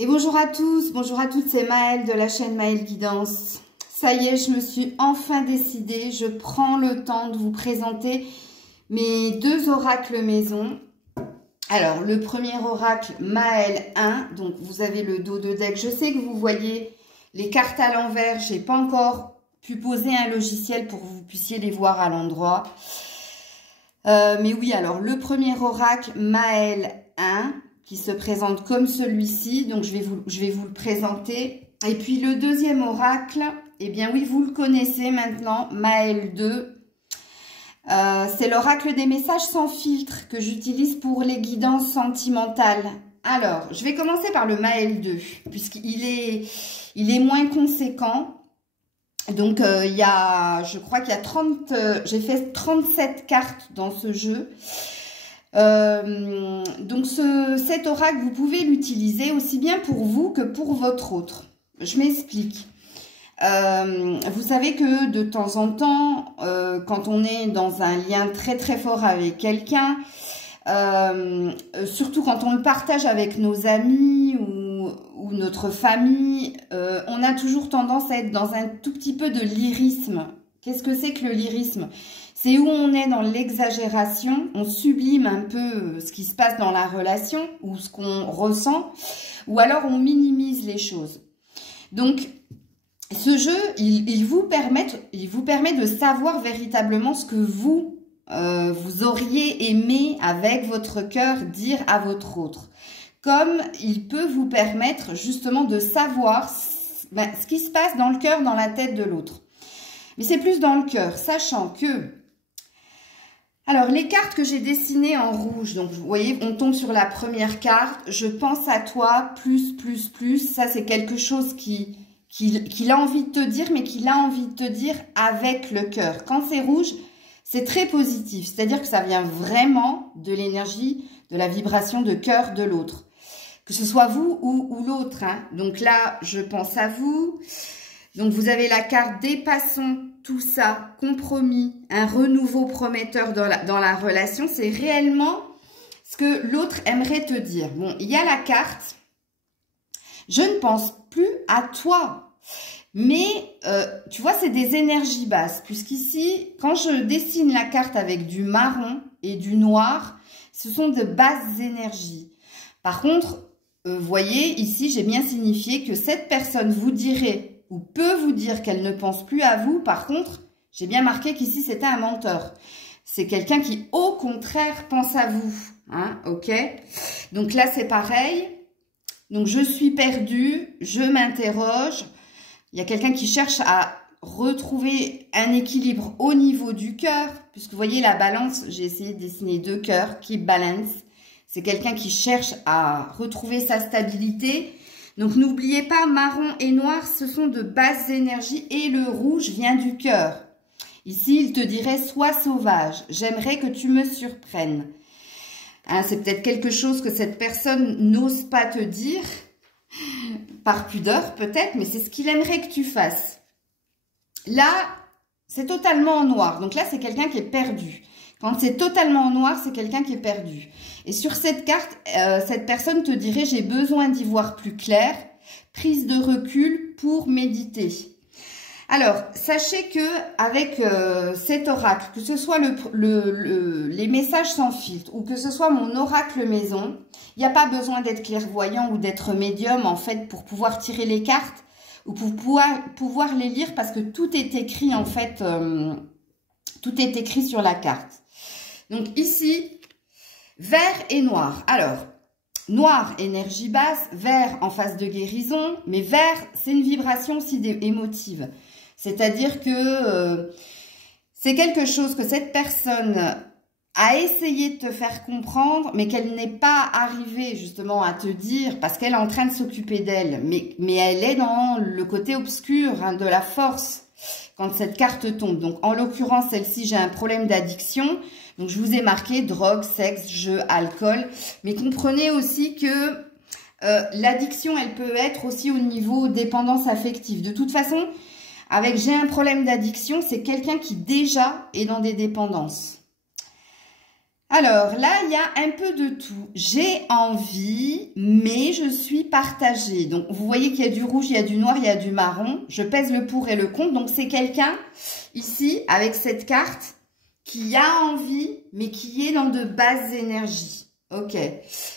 Et bonjour à tous, bonjour à toutes, c'est Maëlle de la chaîne Maëlle Guidance. Ça y est, je me suis enfin décidée, je prends le temps de vous présenter mes deux oracles maison. Alors, le premier oracle, Maëlle 1, donc vous avez le dos de deck. Je sais que vous voyez les cartes à l'envers, je n'ai pas encore pu poser un logiciel pour que vous puissiez les voir à l'endroit. Mais oui, alors, le premier oracle, Maëlle 1, qui se présente comme celui-ci, donc je vais vous le présenter. Et puis le deuxième oracle, eh bien oui, vous le connaissez maintenant, Maëlle 2. C'est l'oracle des messages sans filtre que j'utilise pour les guidances sentimentales. Alors, je vais commencer par le Maëlle 2, puisqu'il est moins conséquent. Donc, je crois qu'il y a 30, j'ai fait 37 cartes dans ce jeu. Donc cet oracle, vous pouvez l'utiliser aussi bien pour vous que pour votre autre. Je m'explique. Vous savez que de temps en temps, quand on est dans un lien très très fort avec quelqu'un, surtout quand on le partage avec nos amis ou notre famille, on a toujours tendance à être dans un tout petit peu de lyrisme. Qu'est-ce que c'est que le lyrisme ? C'est où on est dans l'exagération, on sublime un peu ce qui se passe dans la relation ou ce qu'on ressent, ou alors on minimise les choses. Donc, ce jeu, il vous permet de savoir véritablement ce que vous auriez aimé avec votre cœur dire à votre autre. Comme il peut vous permettre justement de savoir ce qui se passe dans le cœur, dans la tête de l'autre. Mais c'est plus dans le cœur, sachant que... Alors, les cartes que j'ai dessinées en rouge, donc vous voyez, on tombe sur la première carte. Je pense à toi, plus. Ça, c'est quelque chose qu'il a envie de te dire, mais qu'il a envie de te dire avec le cœur. Quand c'est rouge, c'est très positif. C'est-à-dire que ça vient vraiment de l'énergie, de la vibration de cœur de l'autre. Que ce soit vous ou l'autre. Hein. Donc là, je pense à vous. Donc, vous avez la carte dépassons tout ça, compromis, un renouveau prometteur dans la relation. C'est réellement ce que l'autre aimerait te dire. Bon, il y a la carte, je ne pense plus à toi. Mais, tu vois, c'est des énergies basses. Puisqu'ici, quand je dessine la carte avec du marron et du noir, ce sont de basses énergies. Par contre, vous voyez, ici, j'ai bien signifié que cette personne vous dirait... ou peut vous dire qu'elle ne pense plus à vous. Par contre, j'ai bien marqué qu'ici, c'était un menteur. C'est quelqu'un qui, au contraire, pense à vous. Hein, ok. Donc là, c'est pareil. Donc, je suis perdue, je m'interroge. Il y a quelqu'un qui cherche à retrouver un équilibre au niveau du cœur. Puisque vous voyez la balance, j'ai essayé de dessiner deux cœurs, keep balance. C'est quelqu'un qui cherche à retrouver sa stabilité. Donc, n'oubliez pas, marron et noir, ce sont de basses énergies et le rouge vient du cœur. Ici, il te dirait, sois sauvage, j'aimerais que tu me surprennes. Hein, c'est peut-être quelque chose que cette personne n'ose pas te dire, par pudeur peut-être, mais c'est ce qu'il aimerait que tu fasses. Là, c'est totalement en noir, donc là, c'est quelqu'un qui est perdu. Quand c'est totalement en noir, c'est quelqu'un qui est perdu. Et sur cette carte, cette personne te dirait « J'ai besoin d'y voir plus clair, prise de recul pour méditer ». Alors, sachez que avec cet oracle, que ce soit les messages sans filtre ou que ce soit mon oracle maison, il n'y a pas besoin d'être clairvoyant ou d'être médium en fait pour pouvoir tirer les cartes ou pour pouvoir les lire parce que tout est écrit en fait, tout est écrit sur la carte. Donc ici, vert et noir. Alors, noir, énergie basse, vert en phase de guérison, mais vert, c'est une vibration aussi émotive. C'est-à-dire que c'est quelque chose que cette personne a essayé de te faire comprendre, mais qu'elle n'est pas arrivée justement à te dire, parce qu'elle est en train de s'occuper d'elle, mais elle est dans le côté obscur hein, de la force quand cette carte tombe. Donc, en l'occurrence, celle-ci, j'ai un problème d'addiction. Donc, je vous ai marqué drogue, sexe, jeu, alcool. Mais comprenez aussi que l'addiction, elle peut être aussi au niveau dépendance affective. De toute façon, avec j'ai un problème d'addiction, c'est quelqu'un qui déjà est dans des dépendances. Alors là, il y a un peu de tout. J'ai envie, mais je suis partagée. Donc, vous voyez qu'il y a du rouge, il y a du noir, il y a du marron. Je pèse le pour et le contre. Donc, c'est quelqu'un, ici, avec cette carte, qui a envie, mais qui est dans de basses énergies. Ok.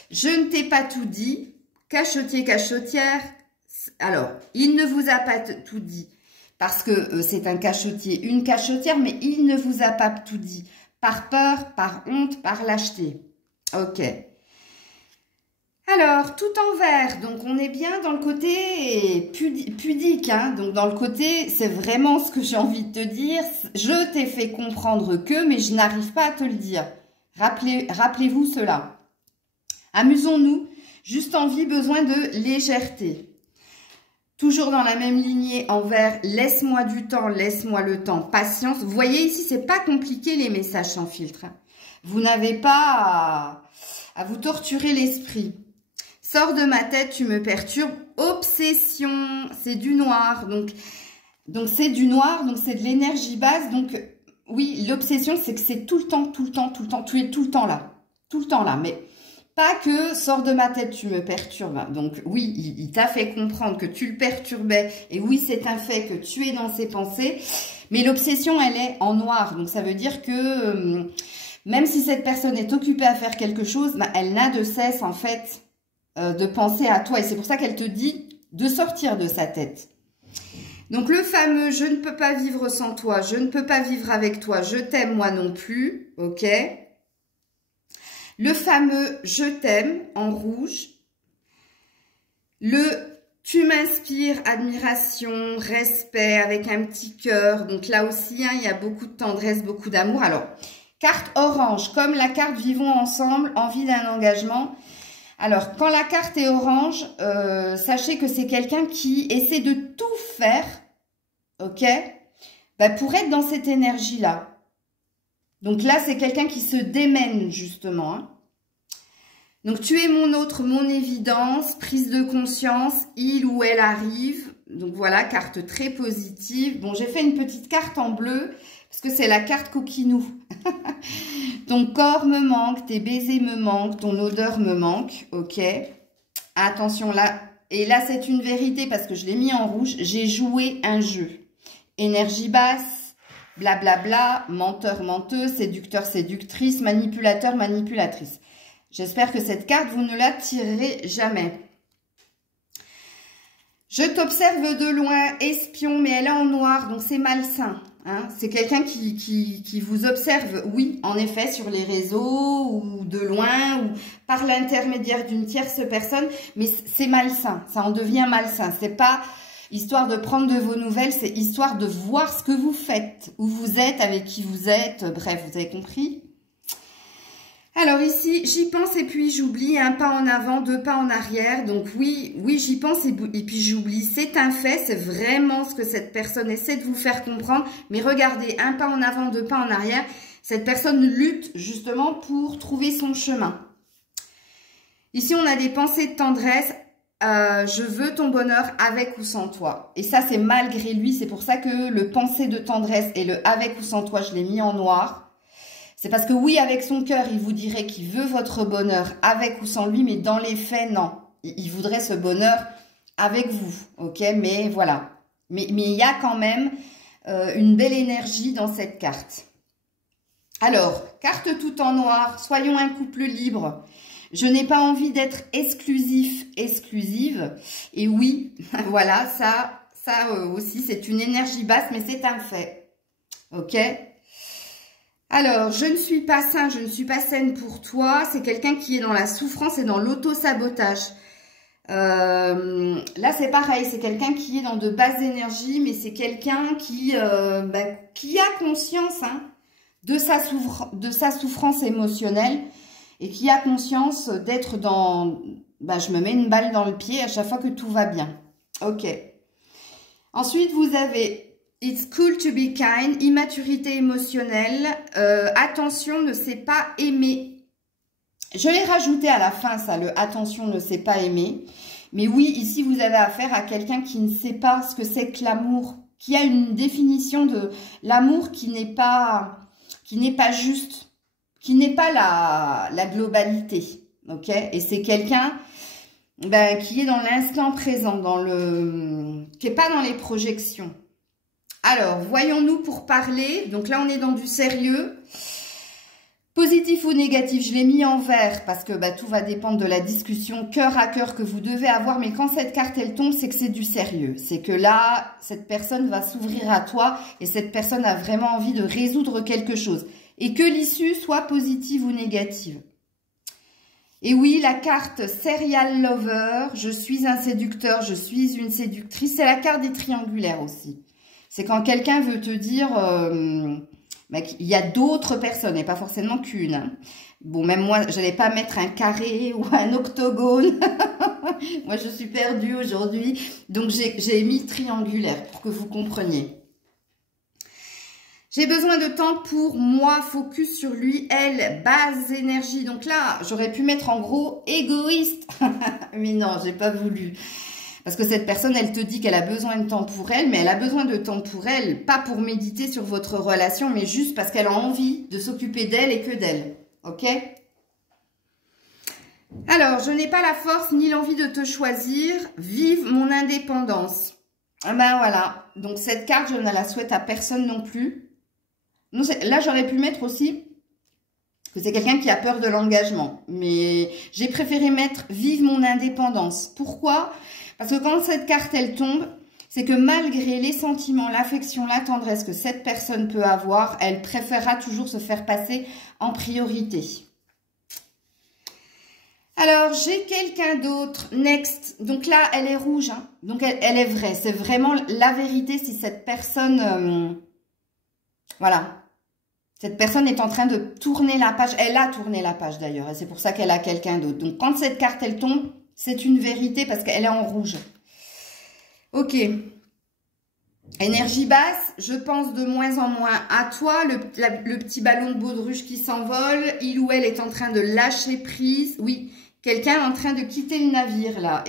Je ne t'ai pas tout dit. Cachotier, cachotière. Alors, il ne vous a pas tout dit parce que c'est un cachotier, une cachotière, mais il ne vous a pas tout dit. Par peur, par honte, par lâcheté. Ok. Alors, tout en vert. Donc, on est bien dans le côté pudique. Hein. Donc, dans le côté, c'est vraiment ce que j'ai envie de te dire. Je t'ai fait comprendre que, mais je n'arrive pas à te le dire. Rappelez-vous cela. Amusons-nous. Juste envie, besoin de légèreté. Toujours dans la même lignée en vert, laisse-moi du temps, laisse-moi le temps, patience. Vous voyez ici, c'est pas compliqué les messages sans filtre. Vous n'avez pas à vous torturer l'esprit. Sors de ma tête, tu me perturbes. Obsession, c'est du noir. Donc c'est du noir, donc c'est de l'énergie basse. Donc oui, l'obsession, c'est que c'est tout le temps, tout le temps, tout le temps. Tu es tout le temps là. Tout le temps là, mais... Pas que sors de ma tête, tu me perturbes. Donc oui, il t'a fait comprendre que tu le perturbais. Et oui, c'est un fait que tu es dans ses pensées. Mais l'obsession, elle est en noir. Donc ça veut dire que même si cette personne est occupée à faire quelque chose, bah, elle n'a de cesse en fait de penser à toi. Et c'est pour ça qu'elle te dit de sortir de sa tête. Donc le fameux « je ne peux pas vivre sans toi, je ne peux pas vivre avec toi, je t'aime moi non plus », ok ? Le fameux « je t'aime » en rouge. Le « tu m'inspires » admiration, respect avec un petit cœur. Donc là aussi, hein, il y a beaucoup de tendresse, beaucoup d'amour. Alors, carte orange, comme la carte « vivons ensemble », envie d'un engagement. Alors, quand la carte est orange, sachez que c'est quelqu'un qui essaie de tout faire, ok, bah, pour être dans cette énergie-là. Donc là, c'est quelqu'un qui se démène, justement. Hein. Donc, tu es mon autre, mon évidence, prise de conscience, il ou elle arrive. Donc, voilà, carte très positive. Bon, j'ai fait une petite carte en bleu, parce que c'est la carte coquinou. Ton corps me manque, tes baisers me manquent, ton odeur me manque, ok. Attention, là, et là, c'est une vérité, parce que je l'ai mis en rouge, j'ai joué un jeu. Énergie basse. Blablabla, menteur, menteuse, séducteur, séductrice, manipulateur, manipulatrice. J'espère que cette carte, vous ne la tirerez jamais. Je t'observe de loin, espion, mais elle est en noir, donc c'est malsain. Hein. C'est quelqu'un qui vous observe, oui, en effet, sur les réseaux, ou de loin, ou par l'intermédiaire d'une tierce personne, mais c'est malsain, ça en devient malsain. C'est pas... histoire de prendre de vos nouvelles, c'est histoire de voir ce que vous faites, où vous êtes, avec qui vous êtes, bref, vous avez compris. Alors ici, j'y pense et puis j'oublie, un pas en avant, deux pas en arrière. Donc oui, j'y pense et puis j'oublie. C'est un fait, c'est vraiment ce que cette personne essaie de vous faire comprendre. Mais regardez, un pas en avant, deux pas en arrière, cette personne lutte justement pour trouver son chemin. Ici, on a des pensées de tendresse. Je veux ton bonheur avec ou sans toi. Et ça, c'est malgré lui. C'est pour ça que le pensée de tendresse et le avec ou sans toi, je l'ai mis en noir. C'est parce que oui, avec son cœur, il vous dirait qu'il veut votre bonheur avec ou sans lui. Mais dans les faits, non. Il voudrait ce bonheur avec vous. Ok, mais voilà. Mais il y a quand même une belle énergie dans cette carte. Alors, carte tout en noir. Soyons un couple libre. Je n'ai pas envie d'être exclusif, exclusive. Et oui, voilà, ça aussi, c'est une énergie basse, mais c'est un fait. Ok? Alors, je ne suis pas sain, je ne suis pas saine pour toi. C'est quelqu'un qui est dans la souffrance et dans l'auto-sabotage. Là, c'est pareil, c'est quelqu'un qui est dans de basses énergies, mais c'est quelqu'un qui a conscience hein, de sa souffrance émotionnelle. Et qui a conscience d'être dans... je me mets une balle dans le pied à chaque fois que tout va bien. Ok. Ensuite, vous avez It's cool to be kind, immaturité émotionnelle, attention, ne sait pas aimer. Je l'ai rajouté à la fin, ça, le attention, ne sait pas aimer. Mais oui, ici, vous avez affaire à quelqu'un qui ne sait pas ce que c'est que l'amour, qui a une définition de l'amour qui n'est pas juste. qui n'est pas la globalité, ok? Et c'est quelqu'un qui est dans l'instant présent, qui n'est pas dans les projections. Alors, voyons-nous pour parler. Donc là, on est dans du sérieux. Positif ou négatif, je l'ai mis en vert parce que tout va dépendre de la discussion cœur à cœur que vous devez avoir. Mais quand cette carte, elle tombe, c'est que c'est du sérieux. C'est que là, cette personne va s'ouvrir à toi et cette personne a vraiment envie de résoudre quelque chose. Et que l'issue soit positive ou négative. Et oui, la carte Serial Lover, je suis un séducteur, je suis une séductrice. C'est la carte des triangulaires aussi. C'est quand quelqu'un veut te dire... il y a d'autres personnes, et pas forcément qu'une. Hein. Bon, même moi, je n'allais pas mettre un carré ou un octogone. Moi, je suis perdue aujourd'hui. Donc, j'ai mis triangulaire pour que vous compreniez. J'ai besoin de temps pour moi, focus sur lui, elle, base énergie. Donc là, j'aurais pu mettre en gros égoïste. Mais non, j'ai pas voulu. Parce que cette personne, elle te dit qu'elle a besoin de temps pour elle, mais elle a besoin de temps pour elle, pas pour méditer sur votre relation, mais juste parce qu'elle a envie de s'occuper d'elle et que d'elle. Ok? Alors, je n'ai pas la force ni l'envie de te choisir. Vive mon indépendance. Ah ben voilà. Donc, cette carte, je ne la souhaite à personne non plus. Non, là, j'aurais pu mettre aussi que c'est quelqu'un qui a peur de l'engagement. Mais j'ai préféré mettre « Vive mon indépendance ». Pourquoi ? Parce que quand cette carte, elle tombe, c'est que malgré les sentiments, l'affection, la tendresse que cette personne peut avoir, elle préférera toujours se faire passer en priorité. Alors, j'ai quelqu'un d'autre. Next. Donc là, elle est rouge. Hein. Donc, elle est vraie. C'est vraiment la vérité si cette personne... voilà. Cette personne est en train de tourner la page. Elle a tourné la page d'ailleurs. Et c'est pour ça qu'elle a quelqu'un d'autre. Donc, quand cette carte, elle tombe, c'est une vérité parce qu'elle est en rouge. Ok. Énergie basse. Je pense de moins en moins à toi. Le petit ballon de baudruche qui s'envole. Il ou elle est en train de lâcher prise. Oui. Quelqu'un est en train de quitter le navire là.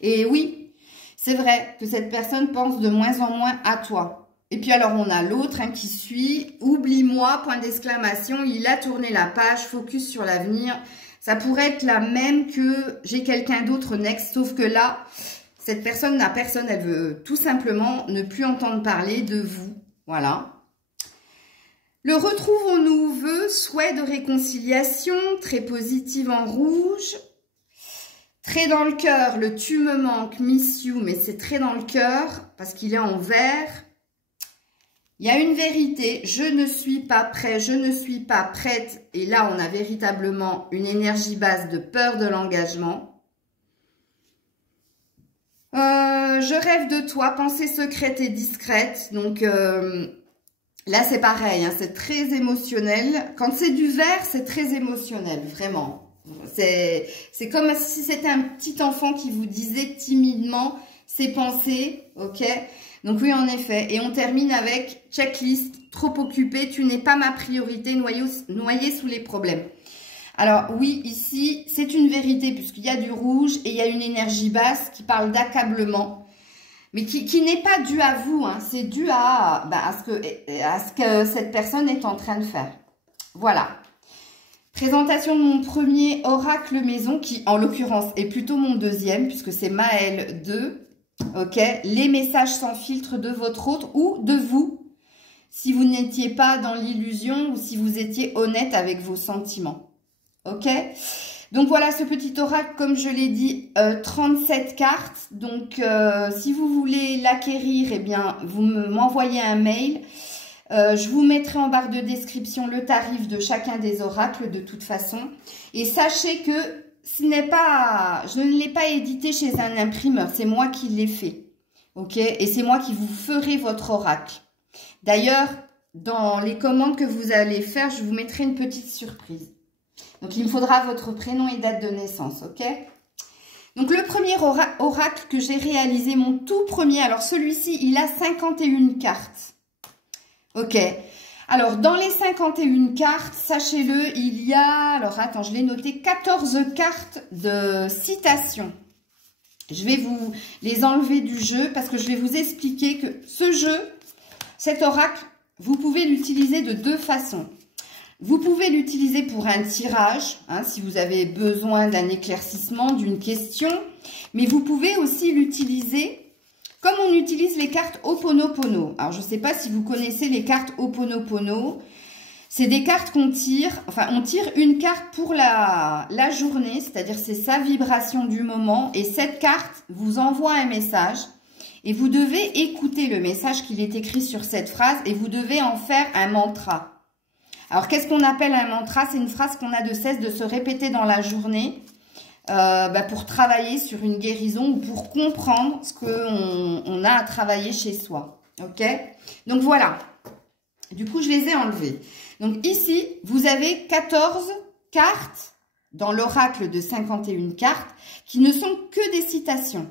Et oui, c'est vrai que cette personne pense de moins en moins à toi. Et puis alors, on a l'autre qui suit. Oublie-moi, point d'exclamation. Il a tourné la page, focus sur l'avenir. Ça pourrait être la même que j'ai quelqu'un d'autre next. Sauf que là, cette personne n'a personne. Elle veut tout simplement ne plus entendre parler de vous. Voilà. Le retrouvons-nous veut souhait de réconciliation. Très positive en rouge. Très dans le cœur. Le tu me manques, miss you. Mais c'est très dans le cœur parce qu'il est en vert. Il y a une vérité, je ne suis pas prêt, je ne suis pas prête. Et là, on a véritablement une énergie basse de peur de l'engagement. Je rêve de toi, pensée secrète et discrète. Donc là, c'est pareil, hein, c'est très émotionnel. Quand c'est du vert, c'est très émotionnel, vraiment. C'est comme si c'était un petit enfant qui vous disait timidement ses pensées, ok ? Donc oui, en effet. Et on termine avec checklist, trop occupé, tu n'es pas ma priorité, noyé sous les problèmes. Alors oui, ici, c'est une vérité puisqu'il y a du rouge et il y a une énergie basse qui parle d'accablement. Mais qui n'est pas due à vous, hein, c'est dû à ce que cette personne est en train de faire. Voilà. Présentation de mon premier oracle maison qui, en l'occurrence, est plutôt mon deuxième puisque c'est Maëlle 2. Ok, les messages sans filtre de votre autre ou de vous, si vous n'étiez pas dans l'illusion ou si vous étiez honnête avec vos sentiments. Ok, donc voilà ce petit oracle, comme je l'ai dit, 37 cartes. Donc si vous voulez l'acquérir, eh bien vous m'envoyez un mail. Je vous mettrai en barre de description le tarif de chacun des oracles de toute façon. Et sachez que je ne l'ai pas édité chez un imprimeur, c'est moi qui l'ai fait. Ok, et c'est moi qui vous ferai votre oracle. D'ailleurs, dans les commandes que vous allez faire, je vous mettrai une petite surprise. Donc, il me faudra votre prénom et date de naissance, ok? Donc, le premier oracle que j'ai réalisé, mon tout premier, alors celui-ci, il a 51 cartes. Ok. Alors, dans les 51 cartes, sachez-le, il y a, alors attends, je l'ai noté, 14 cartes de citation. Je vais vous les enlever du jeu parce que je vais vous expliquer que ce jeu, cet oracle, vous pouvez l'utiliser de deux façons. Vous pouvez l'utiliser pour un tirage, hein, si vous avez besoin d'un éclaircissement, d'une question. Mais vous pouvez aussi l'utiliser comme on utilise les cartes Ho'oponopono. Alors, je ne sais pas si vous connaissez les cartes Ho'oponopono. C'est des cartes qu'on tire, enfin, on tire une carte pour la journée, c'est-à-dire c'est sa vibration du moment. Et cette carte vous envoie un message. Et vous devez écouter le message qu'il est écrit sur cette phrase et vous devez en faire un mantra. Alors, qu'est-ce qu'on appelle un mantra? C'est une phrase qu'on a de cesse de se répéter dans la journée pour travailler sur une guérison ou pour comprendre ce qu'on a à travailler chez soi. Ok? Donc, voilà. Du coup, je les ai enlevés. Donc, ici, vous avez 14 cartes dans l'oracle de 51 cartes qui ne sont que des citations.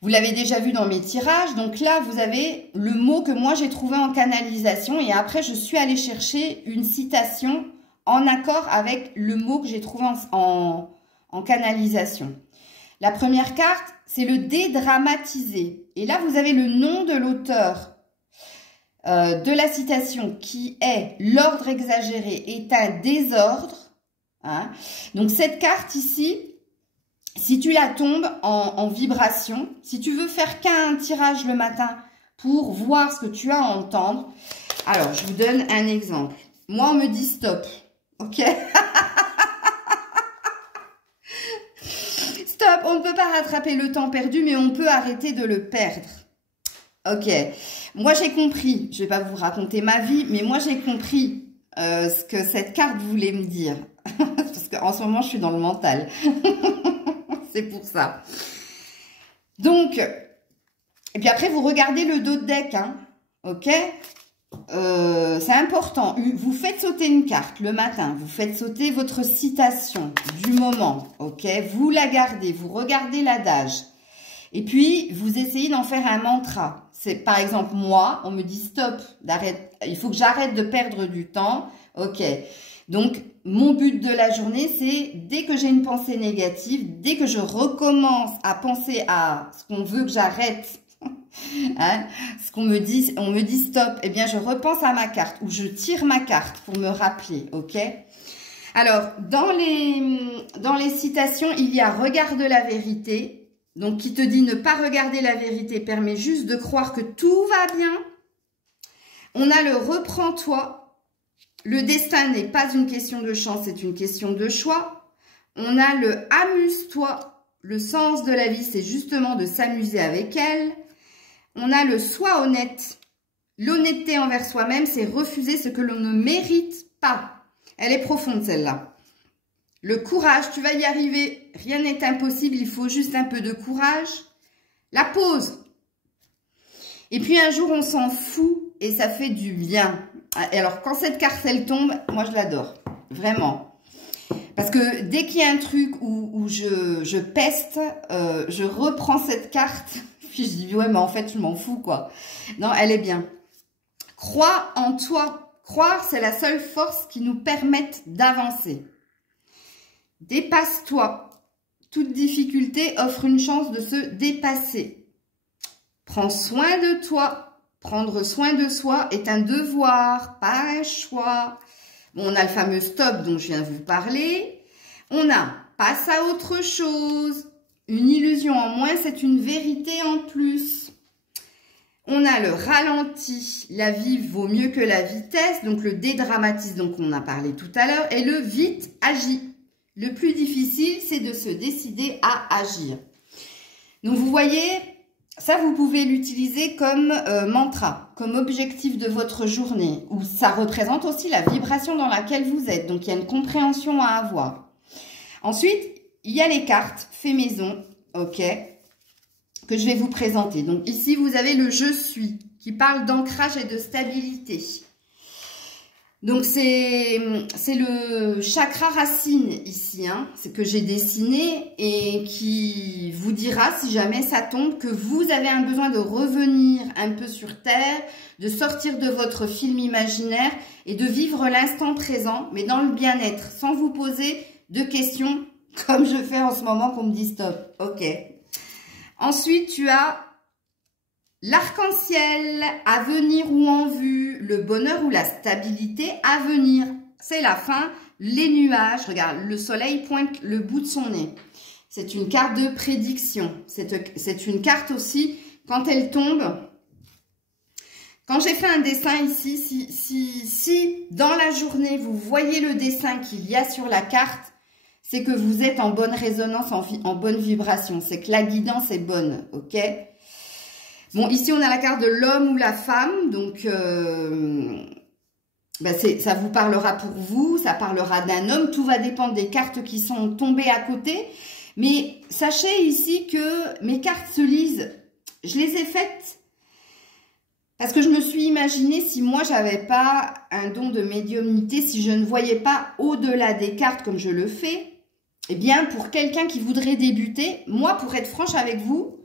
Vous l'avez déjà vu dans mes tirages, donc là, vous avez le mot que moi, j'ai trouvé en canalisation. Et après, je suis allée chercher une citation en accord avec le mot que j'ai trouvé en canalisation. La première carte, c'est le dédramatiser. Et là, vous avez le nom de l'auteur de la citation qui est « L'ordre exagéré est un désordre ». Hein. Donc, cette carte ici... Si tu la tombes en vibration, si tu veux faire qu'un tirage le matin pour voir ce que tu as à entendre, alors je vous donne un exemple. Moi, on me dit stop, ok? Stop, on ne peut pas rattraper le temps perdu, mais on peut arrêter de le perdre. Ok, moi j'ai compris, je ne vais pas vous raconter ma vie, mais moi j'ai compris ce que cette carte voulait me dire. Parce qu'en ce moment, je suis dans le mental. C'est pour ça. Donc, et puis après, vous regardez le dos de deck, hein, ok? C'est important. Vous faites sauter une carte le matin. Vous faites sauter votre citation du moment, ok? Vous la gardez, vous regardez l'adage. Et puis, vous essayez d'en faire un mantra. C'est par exemple, moi, on me dit stop, il faut que j'arrête de perdre du temps, ok? Donc, mon but de la journée, c'est dès que j'ai une pensée négative, dès que je recommence à penser à ce qu'on veut que j'arrête, hein, ce qu'on me dit, on me dit stop, eh bien, je repense à ma carte ou je tire ma carte pour me rappeler, ok? Alors, dans les citations, il y a « Regarde la vérité », donc qui te dit ne pas regarder la vérité permet juste de croire que tout va bien. On a le « Reprends-toi ». Le destin n'est pas une question de chance, c'est une question de choix. On a le « amuse-toi ». Le sens de la vie, c'est justement de s'amuser avec elle. On a le « sois honnête ». L'honnêteté envers soi-même, c'est refuser ce que l'on ne mérite pas. Elle est profonde, celle-là. Le courage, tu vas y arriver. Rien n'est impossible, il faut juste un peu de courage. La pause. Et puis un jour, on s'en fout et ça fait du bien. Et alors, quand cette carte, elle tombe, moi, je l'adore. Vraiment. Parce que dès qu'il y a un truc où je peste, je reprends cette carte. Puis je dis, ouais, mais en fait, je m'en fous, quoi. Non, elle est bien. Crois en toi. Croire, c'est la seule force qui nous permette d'avancer. Dépasse-toi. Toute difficulté offre une chance de se dépasser. Prends soin de toi. Prendre soin de soi est un devoir, pas un choix. Bon, on a le fameux stop dont je viens de vous parler. On a passe à autre chose. Une illusion en moins, c'est une vérité en plus. On a le ralenti. La vie vaut mieux que la vitesse. Donc, le dédramatise, donc on a parlé tout à l'heure. Et le vite agit. Le plus difficile, c'est de se décider à agir. Donc, vous voyez... Ça, vous pouvez l'utiliser comme mantra, comme objectif de votre journée, où ça représente aussi la vibration dans laquelle vous êtes. Donc, il y a une compréhension à avoir. Ensuite, il y a les cartes fait maison, ok, que je vais vous présenter. Donc, ici, vous avez le « Je suis » qui parle d'ancrage et de stabilité. Donc, c'est le chakra racine ici, hein, c'est que j'ai dessiné et qui vous dira, si jamais ça tombe, que vous avez un besoin de revenir un peu sur Terre, de sortir de votre film imaginaire et de vivre l'instant présent, mais dans le bien-être, sans vous poser de questions, comme je fais en ce moment qu'on me dit stop. Ok. Ensuite, tu as l'arc-en-ciel, à venir ou en vue, le bonheur ou la stabilité à venir. c'est la fin. Les nuages, regarde, le soleil pointe le bout de son nez. C'est une carte de prédiction. C'est une carte aussi, quand elle tombe. Quand j'ai fait un dessin ici, si dans la journée, vous voyez le dessin qu'il y a sur la carte, c'est que vous êtes en bonne résonance, en bonne vibration. C'est que la guidance est bonne, ok? Bon, ici, on a la carte de l'homme ou la femme. Donc, ça vous parlera pour vous, ça parlera d'un homme. Tout va dépendre des cartes qui sont tombées à côté. Mais sachez ici que mes cartes se lisent. Je les ai faites parce que je me suis imaginé, si moi, j'avais pas un don de médiumnité, si je ne voyais pas au-delà des cartes comme je le fais, eh bien, pour quelqu'un qui voudrait débuter, moi, pour être franche avec vous,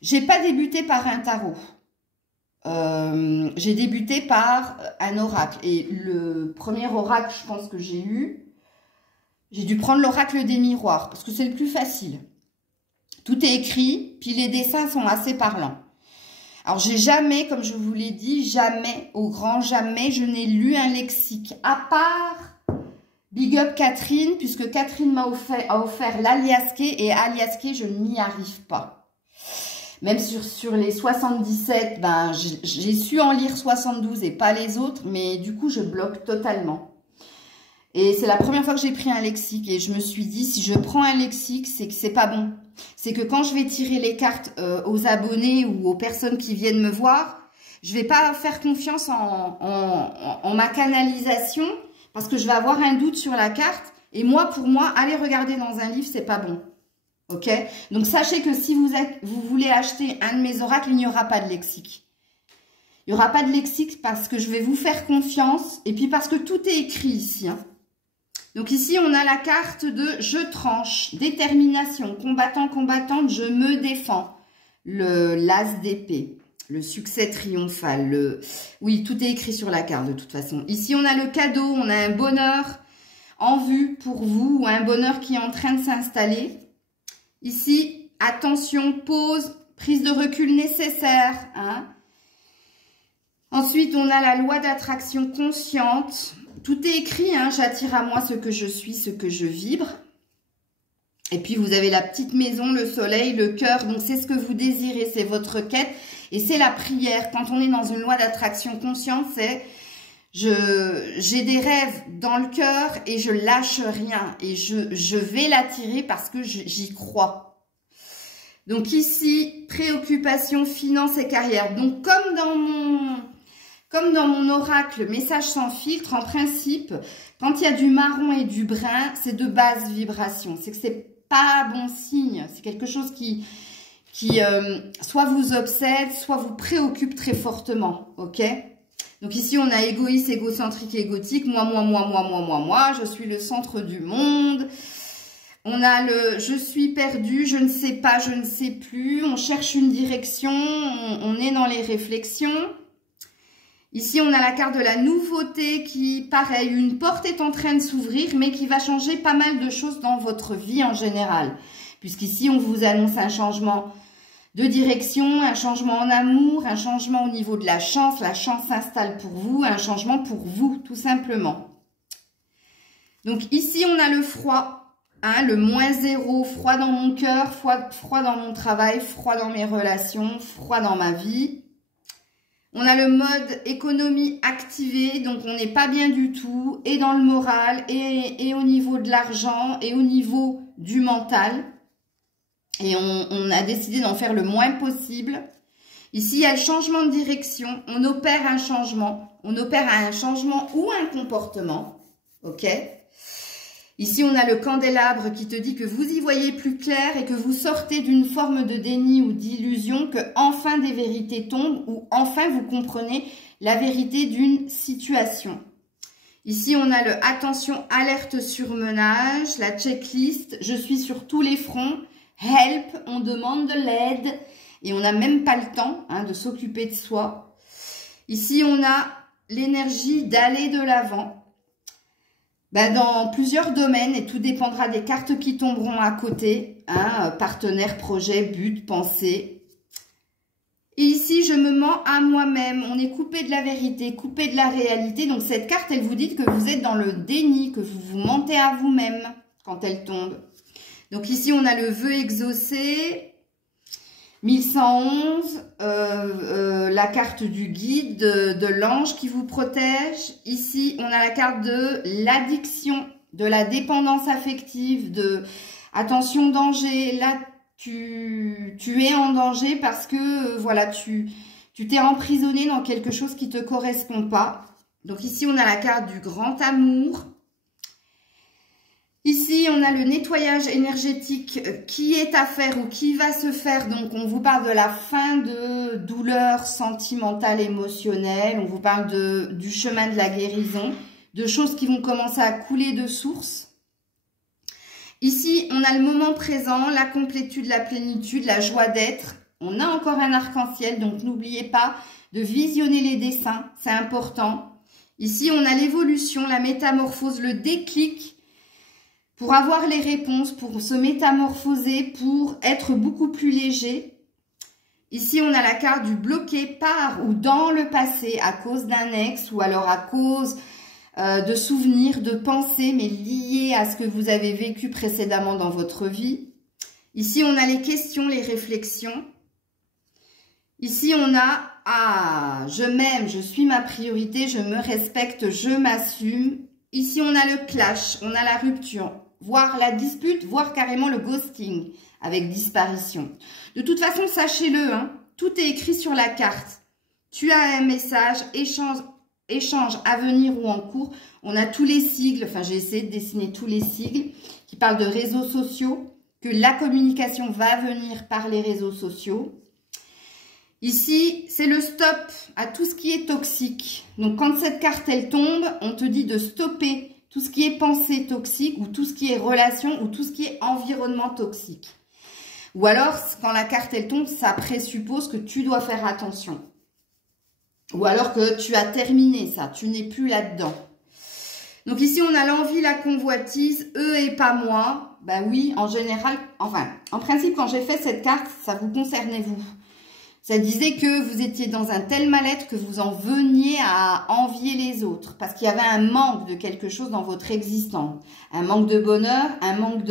j'ai pas débuté par un tarot. J'ai débuté par un oracle. Et le premier oracle, je pense que j'ai dû prendre l'oracle des miroirs, parce que c'est le plus facile. Tout est écrit, puis les dessins sont assez parlants. Alors, j'ai jamais, comme je vous l'ai dit, jamais, au grand jamais, je n'ai lu un lexique. À part Big Up Catherine, puisque Catherine m'a offert l'Aliasqué, et Aliasqué, je n'y arrive pas. Même sur les 77, ben, j'ai su en lire 72 et pas les autres, mais du coup, je bloque totalement. Et c'est la première fois que j'ai pris un lexique, et je me suis dit, si je prends un lexique, c'est que c'est pas bon. C'est que quand je vais tirer les cartes aux abonnés ou aux personnes qui viennent me voir, je vais pas faire confiance en ma canalisation parce que je vais avoir un doute sur la carte. Et moi, pour moi, aller regarder dans un livre, c'est pas bon. Ok? Donc, sachez que si vous voulez acheter un de mes oracles, il n'y aura pas de lexique. Il n'y aura pas de lexique parce que je vais vous faire confiance et puis parce que tout est écrit ici, hein. Donc ici, on a la carte de « Je tranche »,« Détermination »,« Combattant, combattante, je me défends », l'as d'épée, le succès triomphal. Oui, tout est écrit sur la carte de toute façon. Ici, on a le cadeau, on a un bonheur en vue pour vous ou un bonheur qui est en train de s'installer. Ici, attention, pause, prise de recul nécessaire, hein. Ensuite, on a la loi d'attraction consciente. Tout est écrit, hein, j'attire à moi ce que je suis, ce que je vibre. Et puis, vous avez la petite maison, le soleil, le cœur. Donc, c'est ce que vous désirez, c'est votre quête. Et c'est la prière. Quand on est dans une loi d'attraction consciente, c'est j'ai des rêves dans le cœur et je lâche rien. Et je vais l'attirer parce que j'y crois. Donc, ici, préoccupation, finances et carrière. Donc, comme dans mon oracle, message sans filtre, en principe, quand il y a du marron et du brun, c'est de basse vibration. C'est que c'est pas bon signe. C'est quelque chose qui soit vous obsède, soit vous préoccupe très fortement. Ok? Donc ici, on a égoïste, égocentrique, égotique. Moi. Je suis le centre du monde. On a le « je suis perdu, je ne sais pas, je ne sais plus ». On cherche une direction, on est dans les réflexions. Ici, on a la carte de la nouveauté qui, pareil, une porte est en train de s'ouvrir, mais qui va changer pas mal de choses dans votre vie en général. Puisqu'ici, on vous annonce un changement de direction, un changement en amour, un changement au niveau de la chance s'installe pour vous, un changement pour vous, tout simplement. Donc ici, on a le froid, hein, le -0, froid dans mon cœur, froid dans mon travail, froid dans mes relations, froid dans ma vie. On a le mode économie activé, donc on n'est pas bien du tout, et dans le moral, et au niveau de l'argent, et au niveau du mental. Et on a décidé d'en faire le moins possible. Ici, il y a le changement de direction. On opère un changement. On opère un changement ou un comportement. Ok? Ici, on a le candélabre qui te dit que vous y voyez plus clair et que vous sortez d'une forme de déni ou d'illusion, que enfin des vérités tombent ou enfin vous comprenez la vérité d'une situation. Ici, on a le attention, alerte, surmenage, la checklist, je suis sur tous les fronts, help, on demande de l'aide et on n'a même pas le temps, hein, de s'occuper de soi. Ici, on a l'énergie d'aller de l'avant. Dans plusieurs domaines, et tout dépendra des cartes qui tomberont à côté, hein, partenaire, projet, but, pensée. Et ici, je me mens à moi-même. On est coupé de la vérité, coupé de la réalité. Donc, cette carte, elle vous dit que vous êtes dans le déni, que vous vous mentez à vous-même quand elle tombe. Donc, ici, on a le vœu exaucé, 1111, la carte du guide, de l'ange qui vous protège. Ici, on a la carte de l'addiction, de la dépendance affective, de attention, danger. Là, tu es en danger parce que, voilà, tu t'es emprisonné dans quelque chose qui ne te correspond pas. Donc ici, on a la carte du grand amour. Ici, on a le nettoyage énergétique qui est à faire ou qui va se faire. Donc, on vous parle de la fin de douleur sentimentale, émotionnelle. On vous parle du chemin de la guérison, de choses qui vont commencer à couler de source. Ici, on a le moment présent, la complétude, la plénitude, la joie d'être. On a encore un arc-en-ciel, donc n'oubliez pas de visionner les dessins, c'est important. Ici, on a l'évolution, la métamorphose, le déclic pour avoir les réponses, pour se métamorphoser, pour être beaucoup plus léger. Ici, on a la carte du bloqué par ou dans le passé à cause d'un ex ou alors à cause de souvenirs, de pensées, mais liées à ce que vous avez vécu précédemment dans votre vie. Ici, on a les questions, les réflexions. Ici, on a « Ah, je m'aime, je suis ma priorité, je me respecte, je m'assume ». Ici, on a le clash, on a la rupture, voire la dispute, voire carrément le ghosting avec disparition. De toute façon, sachez-le, hein, tout est écrit sur la carte. Tu as un message, échange à venir ou en cours. On a tous les sigles, enfin j'ai essayé de dessiner tous les sigles qui parlent de réseaux sociaux, que la communication va venir par les réseaux sociaux. Ici, c'est le stop à tout ce qui est toxique. Donc quand cette carte elle tombe, on te dit de stopper tout ce qui est pensée toxique ou tout ce qui est relation ou tout ce qui est environnement toxique. Ou alors, quand la carte elle tombe, ça présuppose que tu dois faire attention. Ou alors que tu as terminé ça, tu n'es plus là-dedans. Donc ici, on a l'envie, la convoitise, eux et pas moi. Ben oui, en général, enfin, en principe, quand j'ai fait cette carte, ça vous concernait vous. Ça disait que vous étiez dans un tel mal-être que vous en veniez à envier les autres. Parce qu'il y avait un manque de quelque chose dans votre existence. Un manque de bonheur, un manque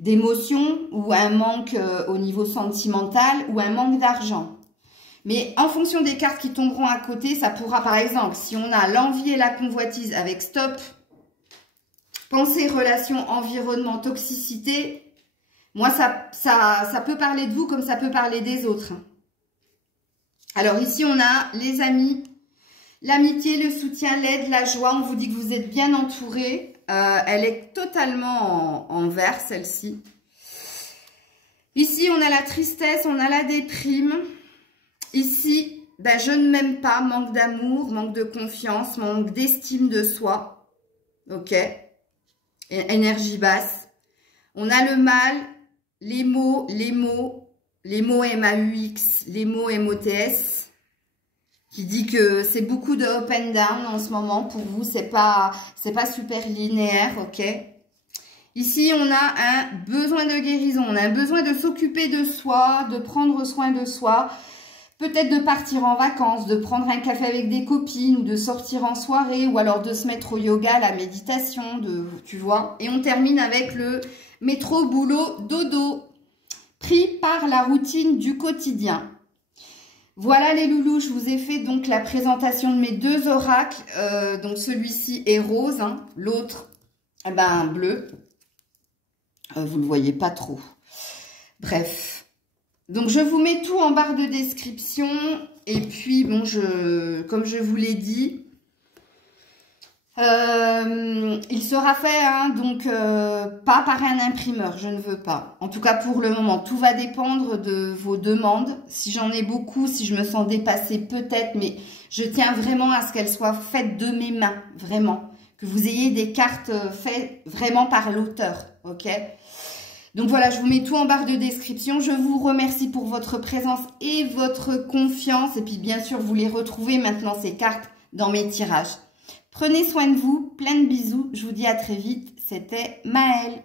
d'émotion, ou un manque au niveau sentimental, ou un manque d'argent. Mais en fonction des cartes qui tomberont à côté, ça pourra, par exemple, si on a l'envie et la convoitise avec stop, pensée, relation, environnement, toxicité, moi, ça peut parler de vous comme ça peut parler des autres. Alors ici, on a les amis, l'amitié, le soutien, l'aide, la joie. On vous dit que vous êtes bien entouré. Elle est totalement en vert, celle-ci. Ici, on a la tristesse, on a la déprime. Ici, ben, je ne m'aime pas, manque d'amour, manque de confiance, manque d'estime de soi. Ok. Énergie basse. On a le mal, les mots MAUX, les mots MOTS, qui dit que c'est beaucoup de up and down en ce moment. Pour vous, c'est pas super linéaire, ok. Ici, on a un besoin de guérison, on a un besoin de s'occuper de soi, de prendre soin de soi. Peut-être de partir en vacances, de prendre un café avec des copines ou de sortir en soirée ou alors de se mettre au yoga, à la méditation, tu vois. Et on termine avec le métro, boulot, dodo, pris par la routine du quotidien. Voilà les loulous, je vous ai fait donc la présentation de mes deux oracles. Donc celui-ci est rose, hein, l'autre eh ben, bleu. Vous ne le voyez pas trop. Bref. Donc, je vous mets tout en barre de description. Et puis, bon, comme je vous l'ai dit, il sera fait, hein, donc, pas par un imprimeur. Je ne veux pas. En tout cas, pour le moment, tout va dépendre de vos demandes. Si j'en ai beaucoup, si je me sens dépassée, peut-être. Mais je tiens vraiment à ce qu'elles soient faites de mes mains. Vraiment. Que vous ayez des cartes faites vraiment par l'auteur. Ok ? Donc voilà, je vous mets tout en barre de description. Je vous remercie pour votre présence et votre confiance. Et puis bien sûr, vous les retrouvez maintenant, ces cartes, dans mes tirages. Prenez soin de vous, plein de bisous. Je vous dis à très vite. C'était Maëlle.